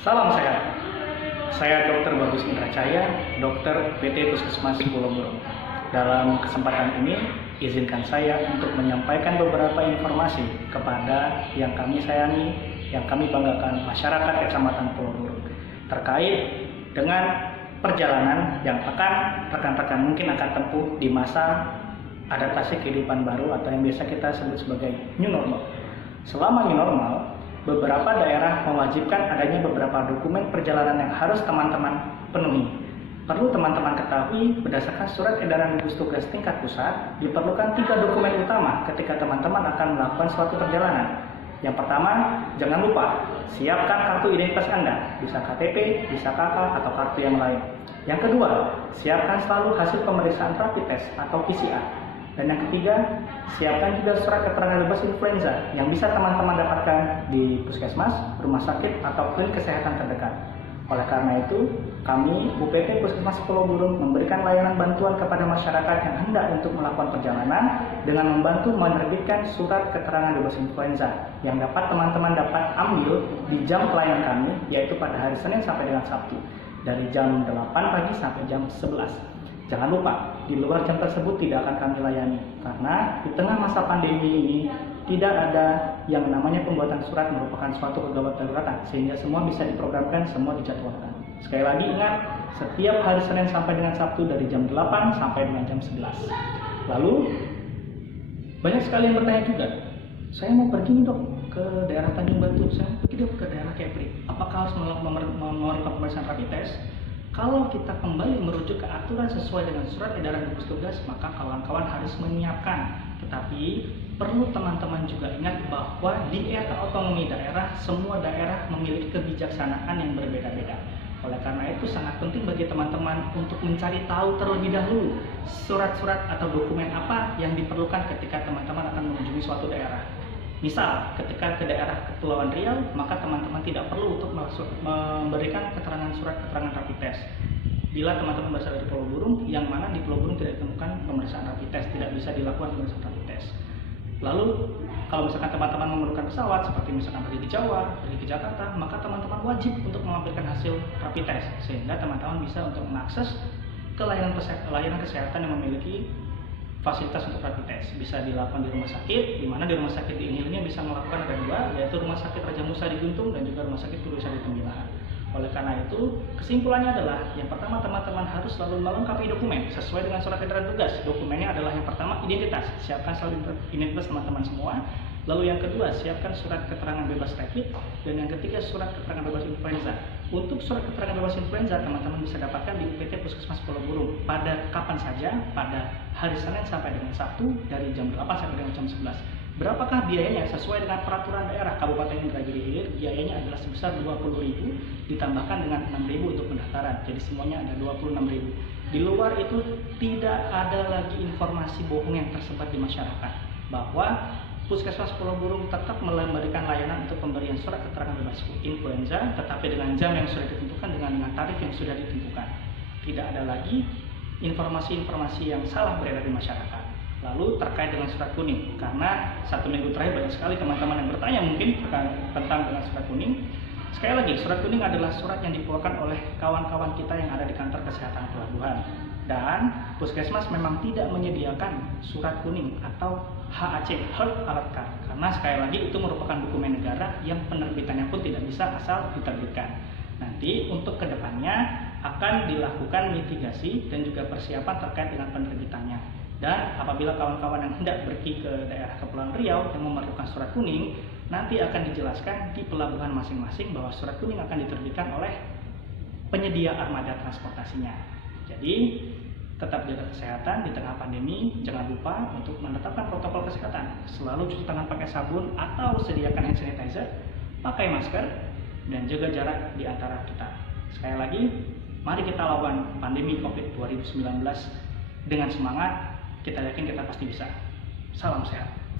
Salam sehat. Saya Dr. Bagus Indracaya, dokter PT Puskesmas Pulau Burung. Dalam kesempatan ini, izinkan saya untuk menyampaikan beberapa informasi kepada yang kami sayangi, yang kami banggakan masyarakat Kecamatan Pulau Burung terkait dengan perjalanan yang akan rekan-rekan mungkin akan tempuh di masa adaptasi kehidupan baru atau yang biasa kita sebut sebagai new normal. Selama new normal, beberapa daerah mewajibkan adanya beberapa dokumen perjalanan yang harus teman-teman penuhi. Perlu teman-teman ketahui, berdasarkan surat edaran gugus tugas tingkat pusat, diperlukan 3 dokumen utama ketika teman-teman akan melakukan suatu perjalanan. Yang pertama, jangan lupa, siapkan kartu identitas Anda, bisa KTP, bisa KK, atau kartu yang lain. Yang kedua, siapkan selalu hasil pemeriksaan rapid test atau PCR. Dan yang ketiga, siapkan juga surat keterangan bebas influenza yang bisa teman-teman dapatkan di puskesmas, rumah sakit, atau klinik kesehatan terdekat. Oleh karena itu, kami UPT Puskesmas Pulau Burung memberikan layanan bantuan kepada masyarakat yang hendak untuk melakukan perjalanan dengan membantu menerbitkan surat keterangan bebas influenza yang dapat teman-teman dapat ambil di jam pelayanan kami, yaitu pada hari Senin sampai dengan Sabtu, dari jam 8 pagi sampai jam 11. Jangan lupa, di luar jam tersebut tidak akan kami layani, karena di tengah masa pandemi ini tidak ada yang namanya pembuatan surat merupakan suatu kegawat daruratan, sehingga semua bisa diprogramkan, semua dijadwalkan. Sekali lagi ingat, setiap hari Senin sampai dengan Sabtu dari jam 8 sampai dengan jam 11. Lalu, banyak sekali yang bertanya juga, saya mau pergi nih dok ke daerah Tanjung Batu, saya mau pergi dok ke daerah Kepri, apakah harus mengeluarkan pemeriksaan rapid test? Kalau kita kembali merujuk ke aturan sesuai dengan surat edaran gugus tugas, maka kawan-kawan harus menyiapkan. Tetapi perlu teman-teman juga ingat bahwa di era otonomi daerah, semua daerah memiliki kebijaksanaan yang berbeda-beda. Oleh karena itu sangat penting bagi teman-teman untuk mencari tahu terlebih dahulu surat-surat atau dokumen apa yang diperlukan ketika teman-teman akan mengunjungi suatu daerah. Misal, ketika ke daerah Kepulauan Riau, maka teman-teman tidak perlu untuk memberikan keterangan surat keterangan rapid test. Bila teman-teman berasal dari Pulau Burung, yang mana di Pulau Burung tidak ditemukan pemeriksaan rapid test, tidak bisa dilakukan pemeriksaan rapid test. Lalu, kalau misalkan teman-teman memerlukan pesawat, seperti misalkan pergi ke Jawa, pergi ke Jakarta, maka teman-teman wajib untuk mengambilkan hasil rapid test, sehingga teman-teman bisa untuk mengakses ke layanan kesehatan yang memiliki fasilitas untuk rapid test. Bisa dilakukan di rumah sakit, di mana di rumah sakit di Inilnya bisa melakukan ada 2, yaitu Rumah Sakit Raja Musa di Guntung dan juga Rumah Sakit Guru Besar di Tembilahan. Oleh karena itu, kesimpulannya adalah yang pertama teman-teman harus selalu melengkapi dokumen sesuai dengan surat edaran tugas. Dokumennya adalah yang pertama identitas, siapkan selalu identitas teman-teman semua. Lalu yang kedua, siapkan surat keterangan bebas rapid, dan yang ketiga surat keterangan bebas influenza. Untuk surat keterangan bebas influenza, teman-teman bisa dapatkan di UPT Puskesmas Pulau Burung pada kapan saja, pada hari Senin sampai dengan Sabtu dari jam 8 sampai dengan jam 11. Berapakah biayanya? Sesuai dengan peraturan daerah Kabupaten Indragiri Hilir, biayanya adalah sebesar 20.000 ditambahkan dengan 6.000 untuk pendaftaran. Jadi semuanya ada 26.000. Di luar itu tidak ada lagi informasi bohong yang tersebar di masyarakat bahwa Puskesmas Pulau Burung tetap memberikan layanan untuk pemberian surat keterangan bebas influenza, tetapi dengan jam yang sudah ditentukan, dengan tarif yang sudah ditentukan. Tidak ada lagi informasi-informasi yang salah beredar di masyarakat. Lalu terkait dengan surat kuning, karena 1 minggu terakhir banyak sekali teman-teman yang bertanya mungkin tentang dengan surat kuning. Sekali lagi, surat kuning adalah surat yang dikeluarkan oleh kawan-kawan kita yang ada di kantor kesehatan pelabuhan. Dan Puskesmas memang tidak menyediakan surat kuning atau HAC, Health Alert Card, karena sekali lagi itu merupakan dokumen negara yang penerbitannya pun tidak bisa asal diterbitkan. Nanti untuk kedepannya akan dilakukan mitigasi dan juga persiapan terkait dengan penerbitannya. Dan apabila kawan-kawan yang hendak pergi ke daerah Kepulauan Riau yang memerlukan surat kuning, nanti akan dijelaskan di pelabuhan masing-masing bahwa surat kuning akan diterbitkan oleh penyedia armada transportasinya. Jadi tetap jaga kesehatan di tengah pandemi. Jangan lupa untuk menetapkan protokol kesehatan. Selalu cuci tangan pakai sabun atau sediakan hand sanitizer, pakai masker, dan jaga jarak di antara kita. Sekali lagi, mari kita lawan pandemi COVID 2019 dengan semangat. Kita yakin kita pasti bisa. Salam sehat.